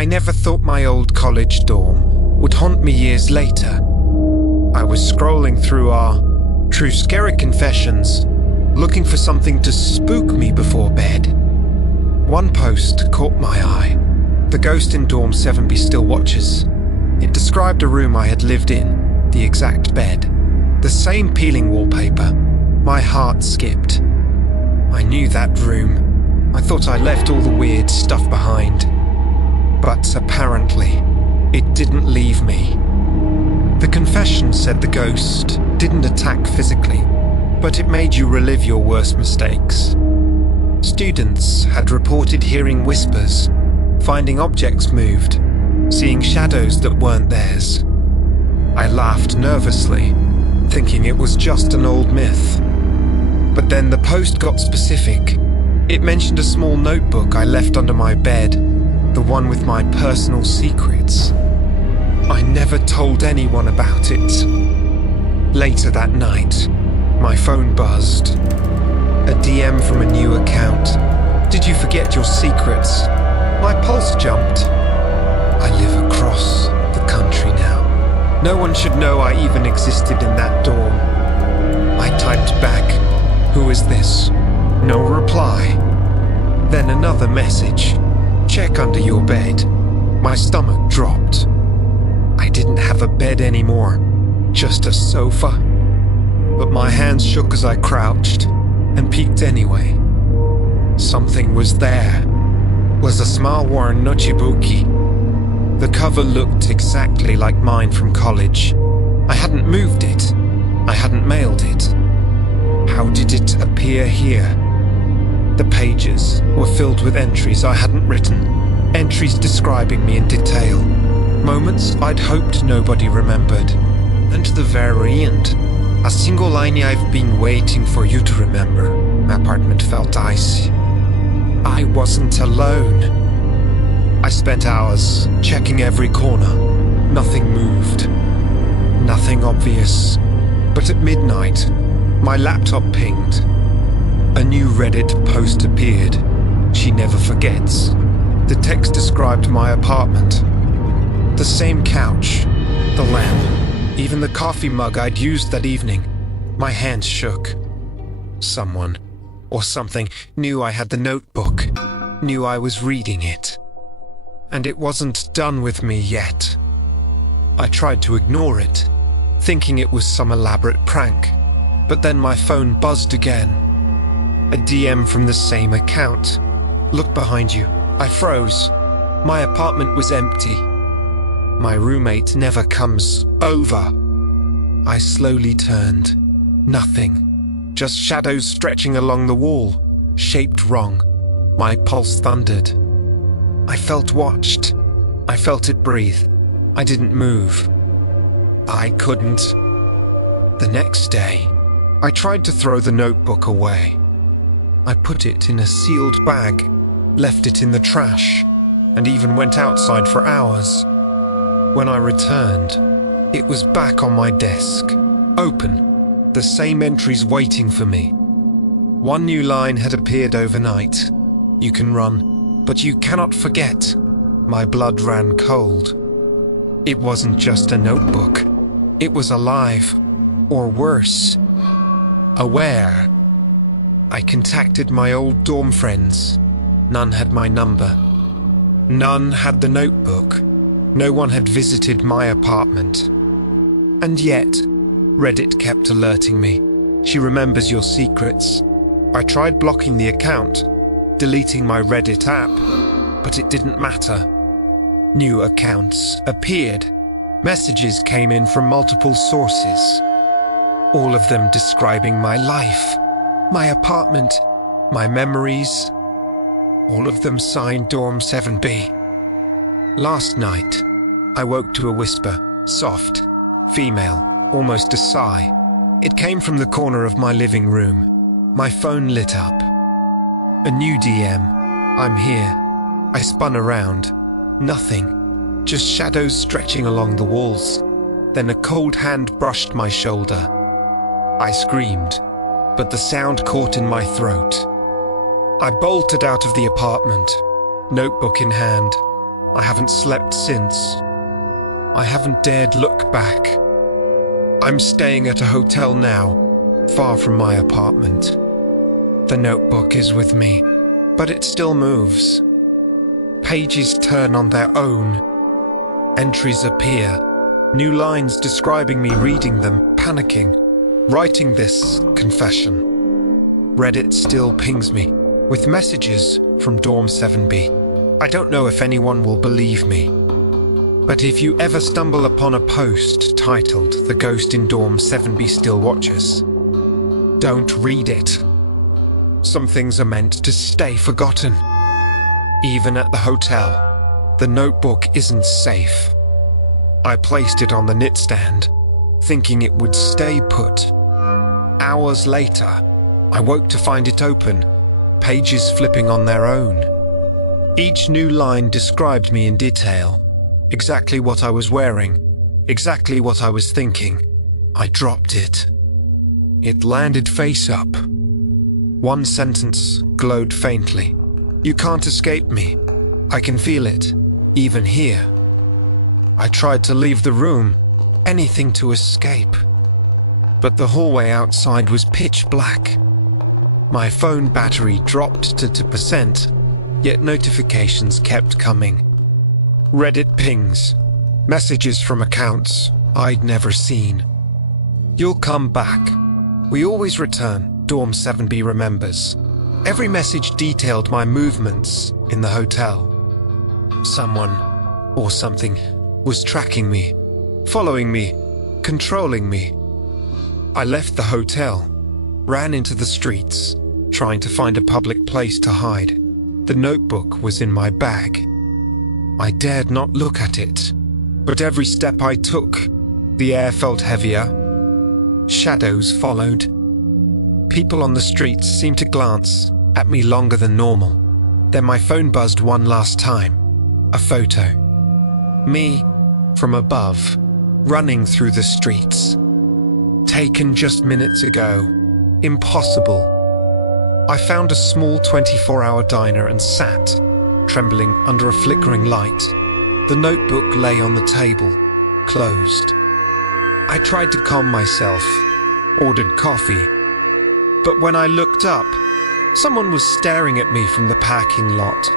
I never thought my old college dorm would haunt me years later. I was scrolling through our true scary confessions, looking for something to spook me before bed. One post caught my eye. The ghost in dorm 7B still watches. It described a room I had lived in, the exact bed, the same peeling wallpaper. My heart skipped. I knew that room. I thought I left all the weird stuff behind. But apparently, it didn't leave me. The confession said the ghost didn't attack physically, but it made you relive your worst mistakes. Students had reported hearing whispers, finding objects moved, seeing shadows that weren't theirs. I laughed nervously, thinking it was just an old myth. But then the post got specific. It mentioned a small notebook I left under my bed, the one with my personal secrets. I never told anyone about it. Later that night, my phone buzzed. A DM from a new account. Did you forget your secrets? My pulse jumped. I live across the country now. No one should know I even existed in that dorm. I typed back, "Who is this?" No reply. Then another message. "Check under your bed." My stomach dropped. I didn't have a bed anymore, just a sofa. But my hands shook as I crouched and peeked anyway. Something was there. Was a small-worn nochibuki. The cover looked exactly like mine from college. I hadn't moved it. I hadn't mailed it. How did it appear here? The pages were filled with entries I hadn't written, entries describing me in detail, moments I'd hoped nobody remembered. And to the very end, a single line I've been waiting for you to remember. My apartment felt icy. I wasn't alone. I spent hours checking every corner. Nothing moved. Nothing obvious. But at midnight, my laptop pinged. A new Reddit post appeared. She never forgets. The text described my apartment. The same couch, the lamp, even the coffee mug I'd used that evening. My hands shook. Someone, or something, knew I had the notebook, knew I was reading it. And it wasn't done with me yet. I tried to ignore it, thinking it was some elaborate prank. But then my phone buzzed again. A DM from the same account. "Look behind you." I froze. My apartment was empty. My roommate never comes over. I slowly turned. Nothing. Just shadows stretching along the wall, shaped wrong. My pulse thundered. I felt watched. I felt it breathe. I didn't move. I couldn't. The next day, I tried to throw the notebook away. I put it in a sealed bag, left it in the trash, and even went outside for hours. When I returned, it was back on my desk, open, the same entries waiting for me. One new line had appeared overnight. "You can run, but you cannot forget." My blood ran cold. It wasn't just a notebook. It was alive, or worse, aware. I contacted my old dorm friends. None had my number. None had the notebook. No one had visited my apartment. And yet, Reddit kept alerting me. "She remembers your secrets." I tried blocking the account, deleting my Reddit app, but it didn't matter. New accounts appeared. Messages came in from multiple sources. All of them describing my life, my apartment, my memories. All of them signed Dorm 7B. Last night, I woke to a whisper, soft, female, almost a sigh. It came from the corner of my living room. My phone lit up. A new DM. "I'm here." I spun around. Nothing. Just shadows stretching along the walls. Then a cold hand brushed my shoulder. I screamed, but the sound caught in my throat. I bolted out of the apartment, notebook in hand. I haven't slept since. I haven't dared look back. I'm staying at a hotel now, far from my apartment. The notebook is with me, but it still moves. Pages turn on their own. Entries appear. New lines describing me reading them, panicking, writing this confession. Reddit still pings me with messages from Dorm 7B. I don't know if anyone will believe me, but if you ever stumble upon a post titled "The Ghost in Dorm 7B Still Watches," don't read it. Some things are meant to stay forgotten. Even at the hotel, the notebook isn't safe. I placed it on the nightstand, thinking it would stay put. Hours later, I woke to find it open, pages flipping on their own. Each new line described me in detail, exactly what I was wearing, exactly what I was thinking. I dropped it. It landed face up. One sentence glowed faintly. "You can't escape me. I can feel it, even here." I tried to leave the room, anything to escape. But the hallway outside was pitch black. My phone battery dropped to 2%, yet notifications kept coming. Reddit pings, messages from accounts I'd never seen. "You'll come back. We always return," Dorm 7B remembers. Every message detailed my movements in the hotel. Someone, or something, was tracking me, following me, controlling me. I left the hotel, ran into the streets, trying to find a public place to hide. The notebook was in my bag. I dared not look at it, but every step I took, the air felt heavier. Shadows followed. People on the streets seemed to glance at me longer than normal. Then my phone buzzed one last time. A photo. Me, from above, running through the streets. Taken just minutes ago. Impossible. I found a small 24-hour diner and sat, trembling under a flickering light. The notebook lay on the table, closed. I tried to calm myself, ordered coffee. But when I looked up, someone was staring at me from the parking lot,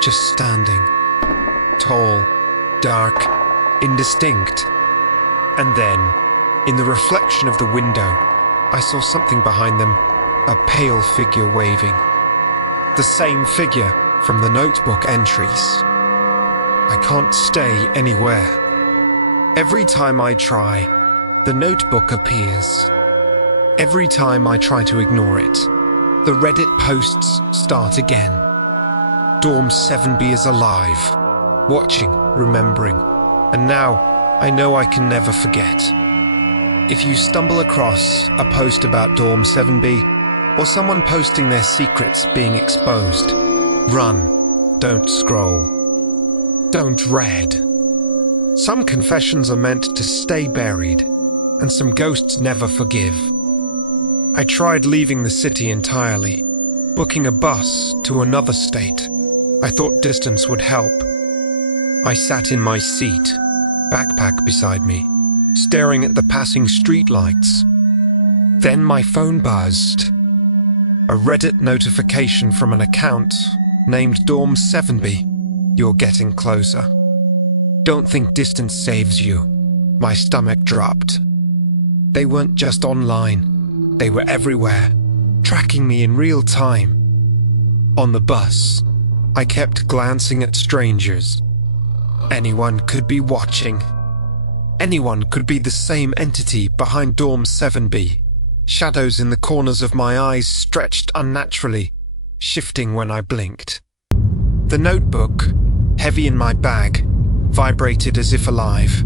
just standing. Tall, dark, indistinct. And then, in the reflection of the window, I saw something behind them, a pale figure waving. The same figure from the notebook entries. I can't stay anywhere. Every time I try, the notebook appears. Every time I try to ignore it, the Reddit posts start again. Dorm 7B is alive, watching, remembering, and now I know I can never forget. If you stumble across a post about Dorm 7B, or someone posting their secrets being exposed, run, don't scroll. Don't read. Some confessions are meant to stay buried, and some ghosts never forgive. I tried leaving the city entirely, booking a bus to another state. I thought distance would help. I sat in my seat, backpack beside me, staring at the passing streetlights. Then my phone buzzed. A Reddit notification from an account named Dorm 7B. You're getting closer. Don't think distance saves you. My stomach dropped. They weren't just online. They were everywhere, tracking me in real time. On the bus, I kept glancing at strangers. Anyone could be watching. Anyone could be the same entity behind Dorm 7B. Shadows in the corners of my eyes stretched unnaturally, shifting when I blinked. The notebook, heavy in my bag, vibrated as if alive.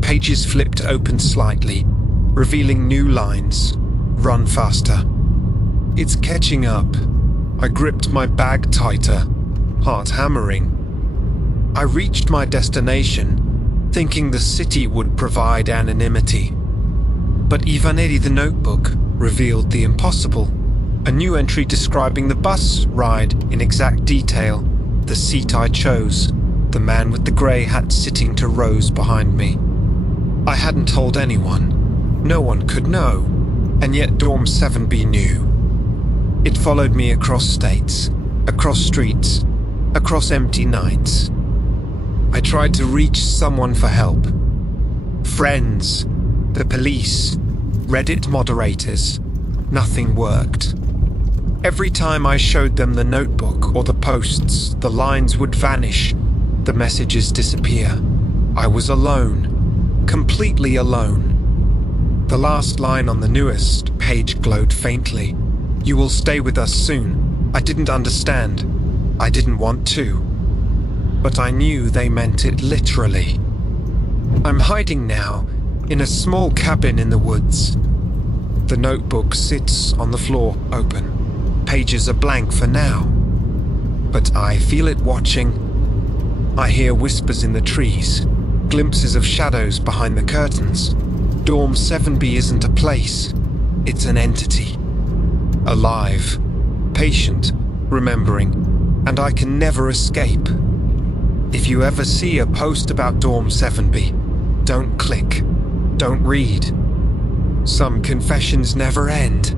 Pages flipped open slightly, revealing new lines. Run faster. It's catching up. I gripped my bag tighter, heart hammering. I reached my destination, thinking the city would provide anonymity. But Ivaneri the notebook revealed the impossible. A new entry describing the bus ride in exact detail, the seat I chose, The man with the grey hat sitting to rows behind me. I hadn't told anyone. No one could know. And yet Dorm 7B knew. It followed me across states, across streets, across empty nights. I tried to reach someone for help. Friends, the police, Reddit moderators. Nothing worked. Every time I showed them the notebook or the posts, the lines would vanish, the messages disappear. I was alone, completely alone. The last line on the newest page glowed faintly. "You will stay with us soon." I didn't understand. I didn't want to. But I knew they meant it literally. I'm hiding now, in a small cabin in the woods. The notebook sits on the floor, open. Pages are blank for now. But I feel it watching. I hear whispers in the trees, glimpses of shadows behind the curtains. Dorm 7B isn't a place, it's an entity. Alive, patient, remembering, and I can never escape. If you ever see a post about Dorm 7B, don't click, don't read. Some confessions never end.